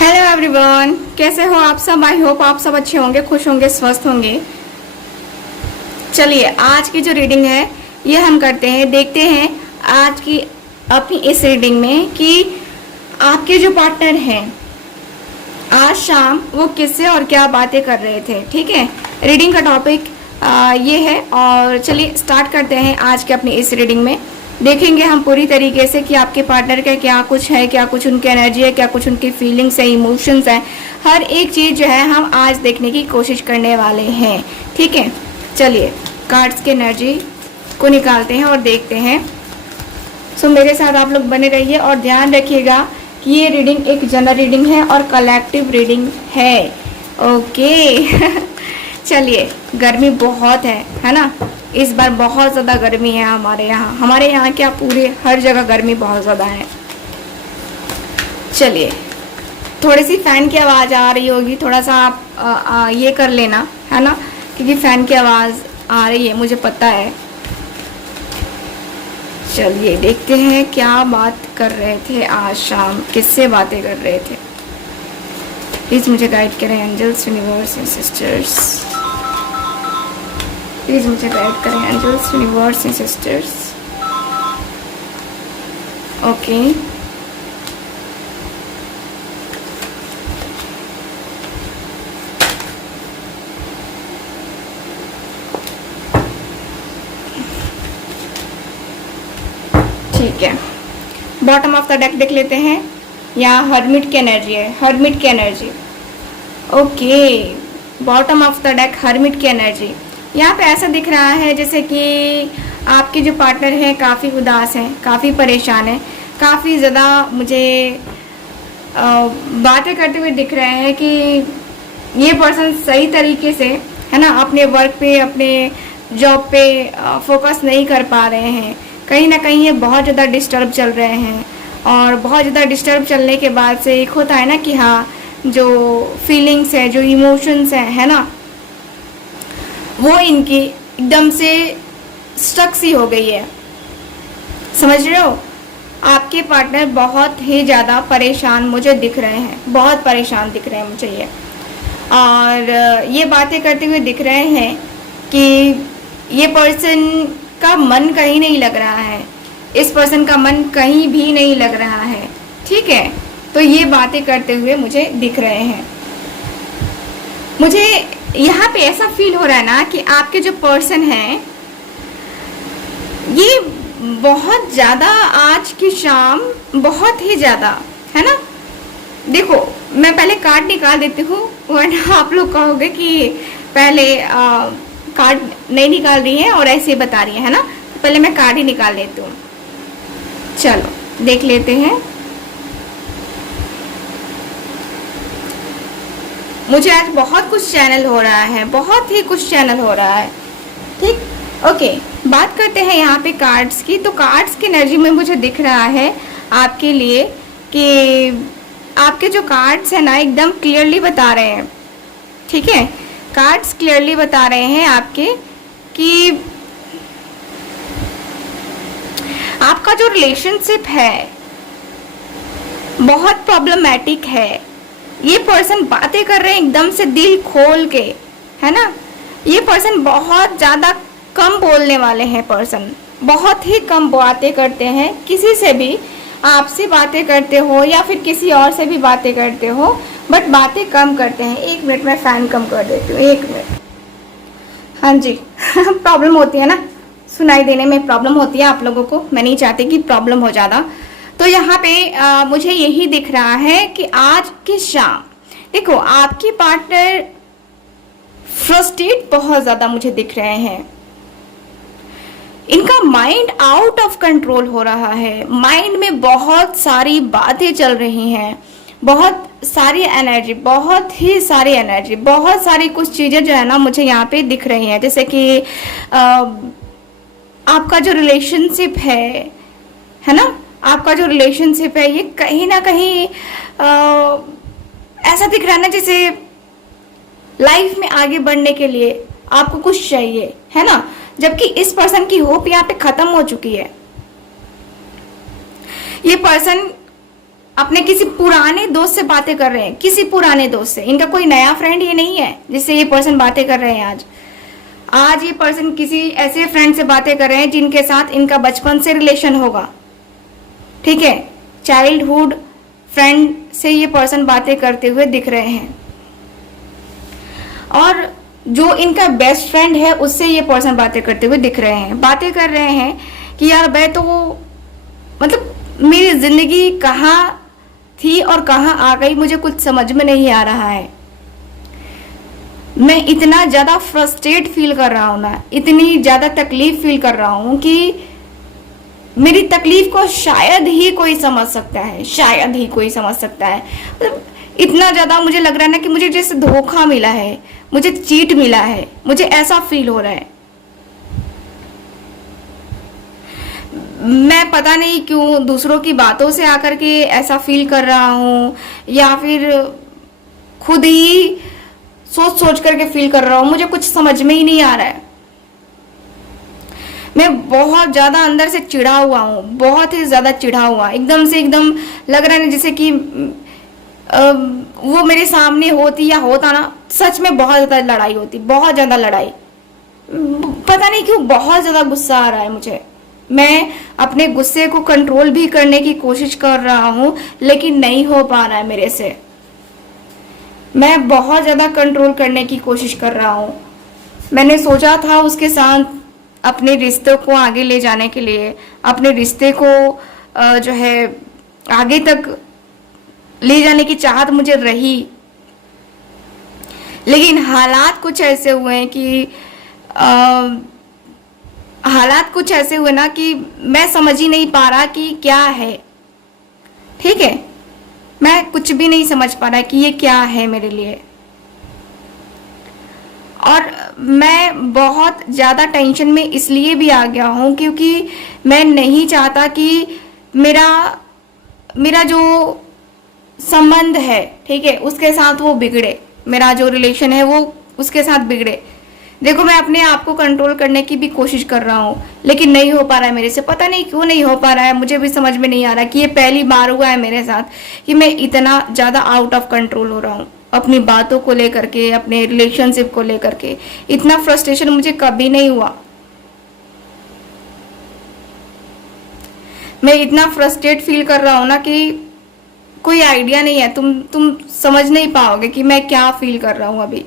Hello everyone, कैसे हो आप सब। आई होप आप सब अच्छे होंगे, खुश होंगे, स्वस्थ होंगे। चलिए आज की जो रीडिंग है ये हम करते हैं, देखते हैं आज की अपनी इस रीडिंग में कि आपके जो पार्टनर हैं आज शाम वो किससे और क्या बातें कर रहे थे। ठीक है, रीडिंग का टॉपिक ये है और चलिए स्टार्ट करते हैं आज के अपनी इस रीडिंग में। देखेंगे हम पूरी तरीके से कि आपके पार्टनर का क्या कुछ है, क्या कुछ उनकी एनर्जी है, क्या कुछ उनकी फीलिंग्स है, इमोशंस हैं, हर एक चीज़ जो है हम आज देखने की कोशिश करने वाले हैं। ठीक है, चलिए कार्ड्स की एनर्जी को निकालते हैं और देखते हैं। सो मेरे साथ आप लोग बने रहिए और ध्यान रखिएगा कि ये रीडिंग एक जनरल रीडिंग है और कलेक्टिव रीडिंग है। ओके चलिए, गर्मी बहुत है ना। इस बार बहुत ज़्यादा गर्मी है हमारे यहाँ क्या पूरे हर जगह गर्मी बहुत ज़्यादा है। चलिए, थोड़ी सी फ़ैन की आवाज़ आ रही होगी, थोड़ा सा आप ये कर लेना है ना, क्योंकि फ़ैन की आवाज़ आ रही है, मुझे पता है। चलिए देखते हैं क्या बात कर रहे थे आज शाम, किससे बातें कर रहे थे। प्लीज़ मुझे गाइड करें angels, universe and sisters. Please मुझे गाइड करें angels, universe and sisters. Okay, ठीक है। बॉटम ऑफ द डेक देख लेते हैं। यहाँ हर्मिट की एनर्जी है, हर्मिट की energy. Okay, bottom of the deck hermit की एनर्जी। यहाँ पे ऐसा दिख रहा है जैसे कि आपके जो पार्टनर हैं काफ़ी उदास हैं, काफ़ी परेशान हैं, काफ़ी ज़्यादा मुझे बातें करते हुए दिख रहे हैं कि ये पर्सन सही तरीके से है ना अपने वर्क पे, अपने जॉब पे फोकस नहीं कर पा रहे हैं। कहीं ना कहीं ये बहुत ज़्यादा डिस्टर्ब चल रहे हैं और बहुत ज़्यादा डिस्टर्ब चलने के बाद से एक होता है ना कि हाँ, जो फीलिंग्स है, जो इमोशंस है ना, वो इनकी एकदम से स्टक सी हो गई है। समझ रहे हो, आपके पार्टनर बहुत ही ज़्यादा परेशान मुझे दिख रहे हैं, बहुत परेशान दिख रहे हैं मुझे ये, और ये बातें करते हुए दिख रहे हैं कि ये पर्सन का मन कहीं नहीं लग रहा है, इस पर्सन का मन कहीं भी नहीं लग रहा है। ठीक है, तो ये बातें करते हुए मुझे दिख रहे हैं। मुझे यहाँ पे ऐसा फील हो रहा है ना कि आपके जो पर्सन हैं ये बहुत ज़्यादा आज की शाम, बहुत ही ज़्यादा है ना। देखो मैं पहले कार्ड निकाल देती हूँ, वरना आप लोग कहोगे कि पहले कार्ड नहीं निकाल रही है और ऐसे बता रही है ना। तो पहले मैं कार्ड ही निकाल लेती हूँ। चलो देख लेते हैं। मुझे आज बहुत कुछ चैनल हो रहा है, बहुत ही कुछ चैनल हो रहा है। ठीक, ओके, बात करते हैं यहाँ पे कार्ड्स की। तो कार्ड्स की एनर्जी में मुझे दिख रहा है आपके लिए कि आपके जो कार्ड्स हैं ना एकदम क्लियरली बता रहे हैं। ठीक है, कार्ड्स क्लियरली बता रहे हैं आपके कि आपका जो रिलेशनशिप है बहुत प्रॉब्लमैटिक है। ये पर्सन बातें कर रहे हैं एकदम से दिल खोल के, है ना। ये पर्सन बहुत ज़्यादा कम बोलने वाले हैं, पर्सन बहुत ही कम बातें करते हैं। किसी से भी आपसे बातें करते हो या फिर किसी और से भी बातें करते हो, बट बातें कम करते हैं। एक मिनट में फ़ैन कम कर देती हूँ, एक मिनट। हाँ जी प्रॉब्लम होती है ना, सुनाई देने में प्रॉब्लम होती है आप लोगों को, मैं नहीं चाहती कि प्रॉब्लम हो ज़्यादा। तो यहाँ पे मुझे यही दिख रहा है कि आज की शाम देखो आपकी पार्टनर फ्रस्ट्रेट बहुत ज़्यादा मुझे दिख रहे हैं। इनका माइंड आउट ऑफ कंट्रोल हो रहा है, माइंड में बहुत सारी बातें चल रही हैं, बहुत सारी एनर्जी, बहुत ही सारी एनर्जी, बहुत सारी कुछ चीज़ें जो है ना मुझे यहाँ पे दिख रही हैं। जैसे कि आपका जो रिलेशनशिप है ना, आपका जो रिलेशनशिप है ये कहीं ना कहीं ऐसा दिख रहा है ना जैसे लाइफ में आगे बढ़ने के लिए आपको कुछ चाहिए, है ना, जबकि इस पर्सन की होप यहाँ पे खत्म हो चुकी है। ये पर्सन अपने किसी पुराने दोस्त से बातें कर रहे हैं, किसी पुराने दोस्त से। इनका कोई नया फ्रेंड ये नहीं है जिससे ये पर्सन बातें कर रहे हैं आज। आज ये पर्सन किसी ऐसे फ्रेंड से बातें कर रहे हैं जिनके साथ इनका बचपन से रिलेशन होगा, ठीक है। चाइल्डहुड फ्रेंड से ये पर्सन बातें करते हुए दिख रहे हैं, और जो इनका बेस्ट फ्रेंड है उससे ये पर्सन बातें करते हुए दिख रहे हैं। बातें कर रहे हैं कि यार मैं तो मतलब मेरी जिंदगी कहाँ थी और कहाँ आ गई, मुझे कुछ समझ में नहीं आ रहा है। मैं इतना ज़्यादा फ्रस्ट्रेट फील कर रहा हूँ ना, इतनी ज़्यादा तकलीफ फील कर रहा हूँ कि मेरी तकलीफ को शायद ही कोई समझ सकता है, शायद ही कोई समझ सकता है। मतलब इतना ज़्यादा मुझे लग रहा है ना कि मुझे जैसे धोखा मिला है, मुझे चीट मिला है, मुझे ऐसा फील हो रहा है। मैं पता नहीं क्यों दूसरों की बातों से आकर के ऐसा फील कर रहा हूँ, या फिर खुद ही सोच सोच करके फील कर रहा हूँ, मुझे कुछ समझ में ही नहीं आ रहा है। मैं बहुत ज़्यादा अंदर से चिढ़ा हुआ हूँ, बहुत ही ज़्यादा चिढ़ा हुआ, एकदम से एकदम लग रहा है जैसे कि वो मेरे सामने होती या होता ना, सच में बहुत ज़्यादा लड़ाई होती, बहुत ज़्यादा लड़ाई। पता नहीं क्यों बहुत ज़्यादा गुस्सा आ रहा है मुझे। मैं अपने गुस्से को कंट्रोल भी करने की कोशिश कर रहा हूँ, लेकिन नहीं हो पा रहा है मेरे से। मैं बहुत ज़्यादा कंट्रोल करने की कोशिश कर रहा हूँ। मैंने सोचा था उसके साथ अपने रिश्ते को आगे ले जाने के लिए, अपने रिश्ते को जो है आगे तक ले जाने की चाहत मुझे रही, लेकिन हालात कुछ ऐसे हुए हैं कि हालात कुछ ऐसे हुए ना कि मैं समझ ही नहीं पा रहा कि क्या है, ठीक है। मैं कुछ भी नहीं समझ पा रहा कि ये क्या है मेरे लिए, और मैं बहुत ज़्यादा टेंशन में इसलिए भी आ गया हूँ क्योंकि मैं नहीं चाहता कि मेरा जो संबंध है, ठीक है, उसके साथ वो बिगड़े, मेरा जो रिलेशन है वो उसके साथ बिगड़े। देखो मैं अपने आप को कंट्रोल करने की भी कोशिश कर रहा हूँ, लेकिन नहीं हो पा रहा है मेरे से। पता नहीं क्यों नहीं हो पा रहा है, मुझे भी समझ में नहीं आ रहा कि ये पहली बार हुआ है मेरे साथ कि मैं इतना ज़्यादा आउट ऑफ कंट्रोल हो रहा हूँ अपनी बातों को लेकर के, अपने रिलेशनशिप को लेकर के। इतना फ्रस्ट्रेशन मुझे कभी नहीं हुआ। मैं इतना फ्रस्ट्रेट फील कर रहा हूँ ना कि कोई आइडिया नहीं है, तुम समझ नहीं पाओगे कि मैं क्या फील कर रहा हूँ अभी,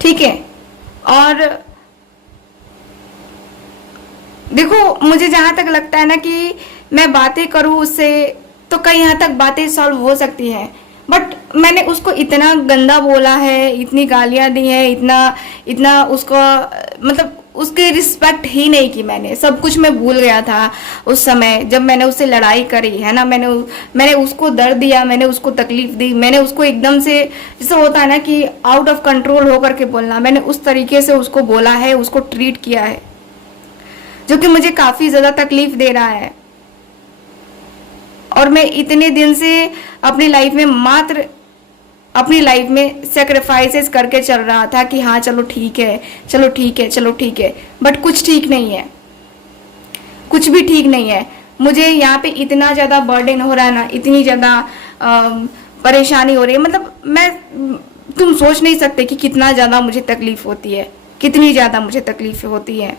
ठीक है। और देखो मुझे जहां तक लगता है ना कि मैं बातें करूं उससे तो कई हद तक बातें सॉल्व हो सकती हैं, बट मैंने उसको इतना गंदा बोला है, इतनी गालियां दी हैं, इतना उसको मतलब उसकी रिस्पेक्ट ही नहीं की। मैंने सब कुछ मैं भूल गया था उस समय जब मैंने उससे लड़ाई करी है ना। मैंने उसको दर्द दिया, मैंने उसको तकलीफ दी, मैंने उसको एकदम से जैसे होता है ना कि आउट ऑफ कंट्रोल होकर के बोलना, मैंने उस तरीके से उसको बोला है, उसको ट्रीट किया है, जो कि मुझे काफ़ी ज़्यादा तकलीफ दे रहा है। और मैं इतने दिन से अपनी लाइफ में अपनी लाइफ में सेक्रीफाइसेस करके चल रहा था कि हाँ चलो ठीक है, चलो ठीक है, चलो ठीक है, बट कुछ ठीक नहीं है, कुछ भी ठीक नहीं है। मुझे यहाँ पे इतना ज़्यादा बर्डन हो रहा है ना, इतनी ज़्यादा परेशानी हो रही है, मतलब तुम सोच नहीं सकते कि कितना ज़्यादा मुझे तकलीफ होती है, कितनी ज़्यादा मुझे तकलीफ होती है।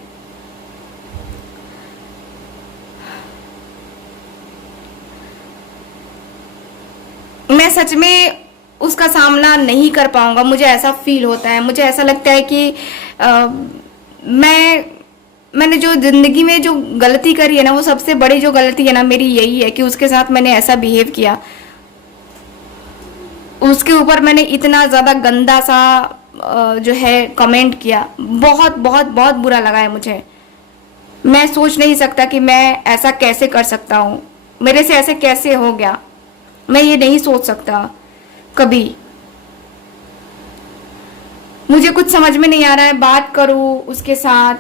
मैं सच में उसका सामना नहीं कर पाऊंगा, मुझे ऐसा फील होता है। मुझे ऐसा लगता है कि मैंने जो जिंदगी में जो गलती करी है ना, वो सबसे बड़ी जो गलती है ना मेरी यही है कि उसके साथ मैंने ऐसा बिहेव किया, उसके ऊपर मैंने इतना ज़्यादा गंदा सा जो है कमेंट किया। बहुत बहुत बहुत बुरा लगा है मुझे। मैं सोच नहीं सकता कि मैं ऐसा कैसे कर सकता हूँ, मेरे से ऐसे कैसे हो गया, मैं ये नहीं सोच सकता कभी। मुझे कुछ समझ में नहीं आ रहा है, बात करूँ उसके साथ,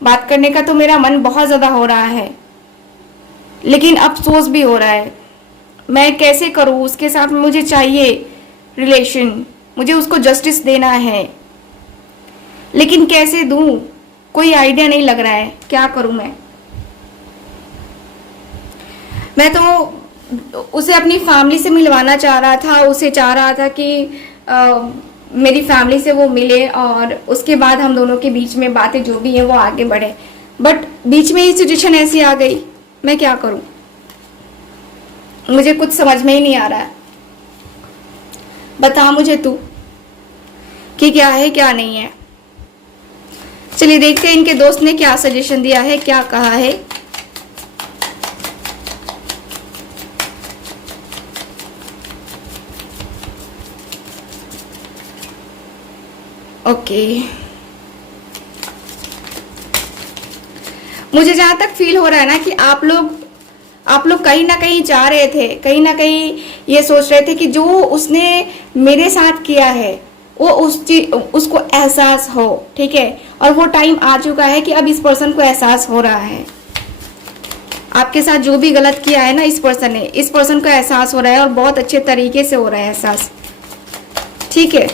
बात करने का तो मेरा मन बहुत ज़्यादा हो रहा है, लेकिन अफसोस भी हो रहा है। मैं कैसे करूँ उसके साथ, मुझे चाहिए रिलेशन, मुझे उसको जस्टिस देना है, लेकिन कैसे दूँ कोई आइडिया नहीं लग रहा है, क्या करूँ मैं। मैं तो उसे अपनी फैमिली से मिलवाना चाह रहा था, उसे चाह रहा था कि मेरी फैमिली से वो मिले और उसके बाद हम दोनों के बीच में बातें जो भी हैं वो आगे बढ़े। बट बीच में ही सिचुएशन ऐसी आ गई, मैं क्या करूं, मुझे कुछ समझ में ही नहीं आ रहा है। बता मुझे तू कि क्या है क्या नहीं है। चलिए देखते हैं इनके दोस्त ने क्या सजेशन दिया है, क्या कहा है। ओके, मुझे जहां तक फील हो रहा है ना कि आप लोग कहीं ना कहीं चाह रहे थे, कहीं ना कहीं ये सोच रहे थे कि जो उसने मेरे साथ किया है वो उसको एहसास हो, ठीक है। और वो टाइम आ चुका है कि अब इस पर्सन को एहसास हो रहा है। आपके साथ जो भी गलत किया है ना इस पर्सन ने, इस पर्सन को एहसास हो रहा है और बहुत अच्छे तरीके से हो रहा है एहसास, ठीक है।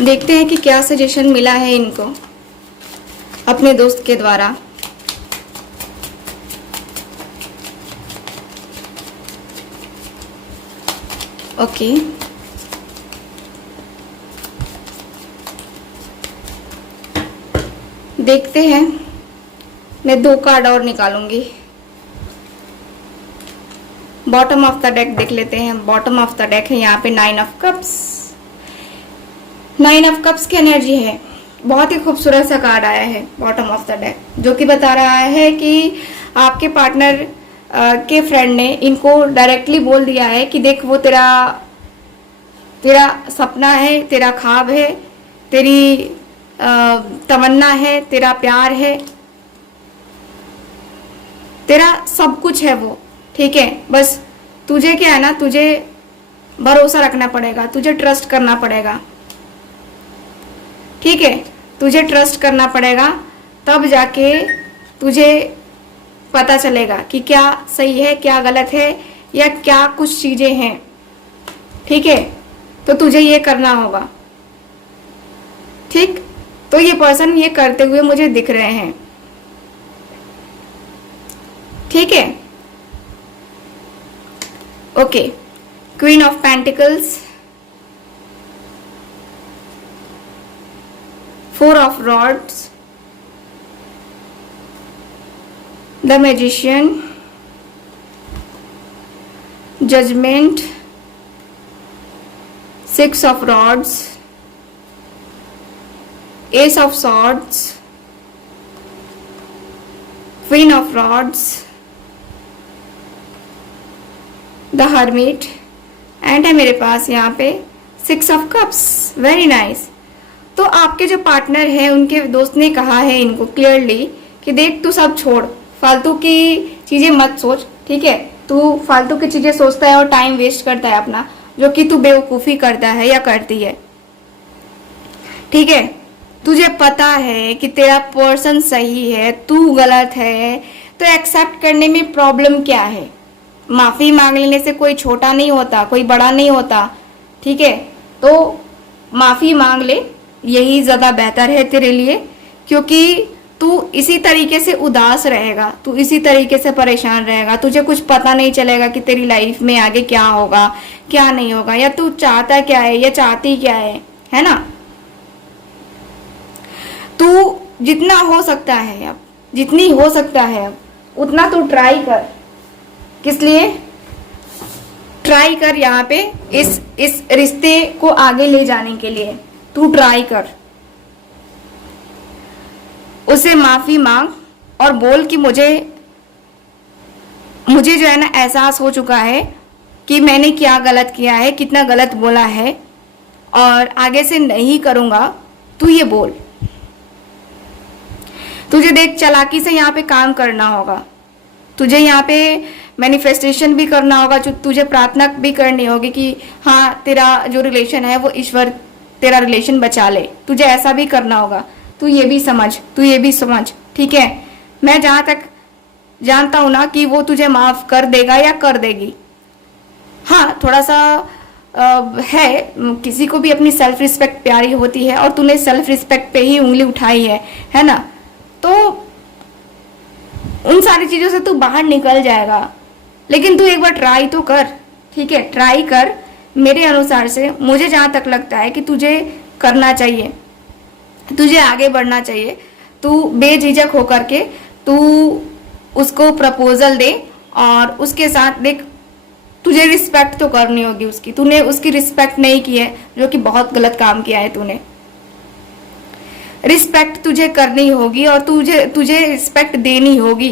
देखते हैं कि क्या सजेशन मिला है इनको अपने दोस्त के द्वारा। ओके, देखते हैं, मैं 2 कार्ड और निकालूंगी। बॉटम ऑफ द डेक देख लेते हैं। बॉटम ऑफ द डेक है यहाँ पे 9 ऑफ कप्स। 9 ऑफ कप्स की एनर्जी है, बहुत ही खूबसूरत सा कार्ड आया है बॉटम ऑफ द डेक, जो कि बता रहा है कि आपके पार्टनर के फ्रेंड ने इनको डायरेक्टली बोल दिया है कि देख वो तेरा सपना है, तेरा ख्वाब है, तेरी तमन्ना है, तेरा प्यार है, तेरा सब कुछ है वो, ठीक है। बस तुझे क्या है ना, तुझे भरोसा रखना पड़ेगा, तुझे ट्रस्ट करना पड़ेगा, ठीक है। तुझे ट्रस्ट करना पड़ेगा, तब जाके तुझे पता चलेगा कि क्या सही है क्या गलत है या क्या कुछ चीजें हैं, ठीक है। तो तुझे ये करना होगा, ठीक। तो ये पर्सन ये करते हुए मुझे दिख रहे हैं, ठीक है। Okay, queen of pentacles, 4 of rods, the magician, judgment, 6 of rods, ace of swords, queen of rods, the hermit, and है मेरे पास यहाँ पे 6 of cups। Very nice. तो आपके जो पार्टनर है उनके दोस्त ने कहा है इनको क्लियरली कि देख तू सब छोड़, फालतू की चीजें मत सोच, ठीक है। तू फालतू की चीजें सोचता है और टाइम वेस्ट करता है अपना, जो कि तू बेवकूफ़ी करता है या करती है, ठीक है। तुझे पता है कि तेरा पर्सन सही है, तू गलत है, तो एक्सेप्ट करने में प्रॉब्लम क्या है। माफ़ी मांग लेने से कोई छोटा नहीं होता, कोई बड़ा नहीं होता, ठीक है। तो माफ़ी मांग ले, यही ज़्यादा बेहतर है तेरे लिए, क्योंकि तू इसी तरीके से उदास रहेगा, तू इसी तरीके से परेशान रहेगा, तुझे कुछ पता नहीं चलेगा कि तेरी लाइफ में आगे क्या होगा क्या नहीं होगा, या तू चाहता क्या है या चाहती क्या है ना। तू जितना हो सकता है अब, जितनी हो सकता है अब उतना तू ट्राई कर। किस लिए ट्राई कर? यहाँ पे इस रिश्ते को आगे ले जाने के लिए तू ट्राई कर। उसे माफी मांग और बोल कि मुझे जो है ना एहसास हो चुका है कि मैंने क्या गलत किया है, कितना गलत बोला है और आगे से नहीं करूंगा। तू ये बोल। तुझे देख चालाकी से यहाँ पे काम करना होगा, तुझे यहाँ पे मैनिफेस्टेशन भी करना होगा, तुझे प्रार्थना भी करनी होगी कि हाँ तेरा जो रिलेशन है वो ईश्वर तेरा रिलेशन बचा ले। तुझे ऐसा भी करना होगा। तू ये भी समझ, ठीक है। मैं जहाँ तक जानता हूँ ना कि वो तुझे माफ कर देगा या कर देगी। हाँ थोड़ा सा है, किसी को भी अपनी सेल्फ रिस्पेक्ट प्यारी होती है और तूने सेल्फ रिस्पेक्ट पे ही उंगली उठाई है ना। तो उन सारी चीज़ों से तू बाहर निकल जाएगा। लेकिन तू एक बार ट्राई तो कर, ठीक है, ट्राई कर। मेरे अनुसार से मुझे जहाँ तक लगता है कि तुझे करना चाहिए, तुझे आगे बढ़ना चाहिए। तू बेझिझक होकर के तू उसको प्रपोजल दे और उसके साथ देख, तुझे रिस्पेक्ट तो करनी होगी उसकी। तूने उसकी रिस्पेक्ट नहीं की है, जो कि बहुत गलत काम किया है तूने। रिस्पेक्ट तुझे करनी होगी और तुझे रिस्पेक्ट देनी होगी,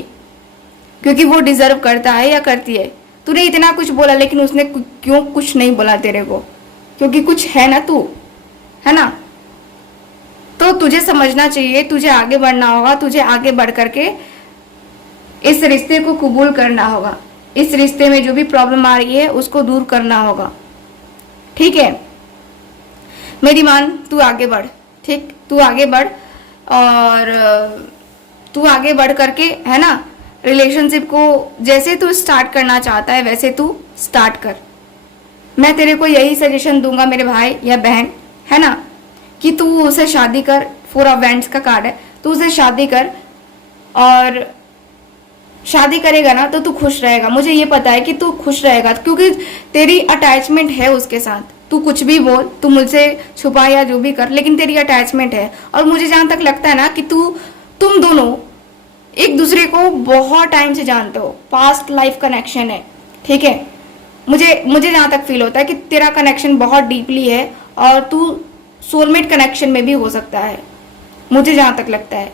क्योंकि वो डिजर्व करता है या करती है। तूने इतना कुछ बोला लेकिन उसने क्यों कुछ नहीं बोला तेरे को? क्योंकि कुछ है ना तू, है ना। तो तुझे समझना चाहिए, तुझे आगे बढ़ना होगा। तुझे आगे बढ़ करके इस रिश्ते को कबूल करना होगा। इस रिश्ते में जो भी प्रॉब्लम आ रही है उसको दूर करना होगा, ठीक है। मेरी मान, तू आगे बढ़, ठीक, तू आगे बढ़। और तू आगे बढ़ करके, है ना, रिलेशनशिप को जैसे तू स्टार्ट करना चाहता है वैसे तू स्टार्ट कर। मैं तेरे को यही सजेशन दूंगा मेरे भाई या बहन, है ना, कि तू उसे शादी कर। 4 ऑफ वैंड्स का कार्ड है, तू उसे शादी कर। और शादी करेगा ना तो तू खुश रहेगा। मुझे ये पता है कि तू खुश रहेगा, क्योंकि तेरी अटैचमेंट है उसके साथ। तू कुछ भी बोल, तू मुझसे छुपा या जो भी कर, लेकिन तेरी अटैचमेंट है। और मुझे जहां तक लगता है ना कि तुम दोनों एक दूसरे को बहुत टाइम से जानते हो, पास्ट लाइफ कनेक्शन है, ठीक है। मुझे जहां तक फील होता है कि तेरा कनेक्शन बहुत डीपली है और तू सोलमेट कनेक्शन में भी हो सकता है, मुझे जहां तक लगता है।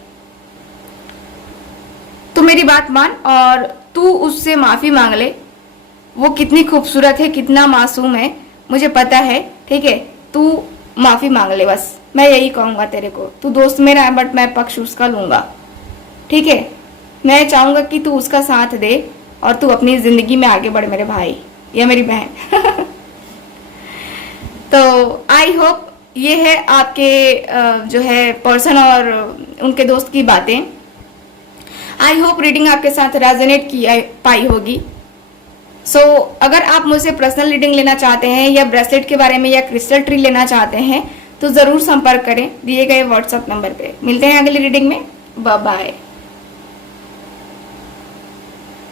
तो मेरी बात मान और तू उससे माफी मांग ले। वो कितनी खूबसूरत है, कितना मासूम है, मुझे पता है, ठीक है। तू माफी मांग ले, बस मैं यही कहूंगा तेरे को। तू दोस्त मेरा है बट मैं पक्ष उसका लूंगा, ठीक है। मैं चाहूंगा कि तू उसका साथ दे और तू अपनी जिंदगी में आगे बढ़ मेरे भाई या मेरी बहन। तो आई होप ये है आपके जो है पर्सन और उनके दोस्त की बातें। आई होप रीडिंग आपके साथ रेजोनेट की पाई होगी। सो अगर आप मुझसे पर्सनल रीडिंग लेना चाहते हैं या ब्रेसलेट के बारे में या क्रिस्टल ट्री लेना चाहते हैं तो ज़रूर संपर्क करें दिए गए व्हाट्सएप नंबर पे। मिलते हैं अगली रीडिंग में, बाय बाय।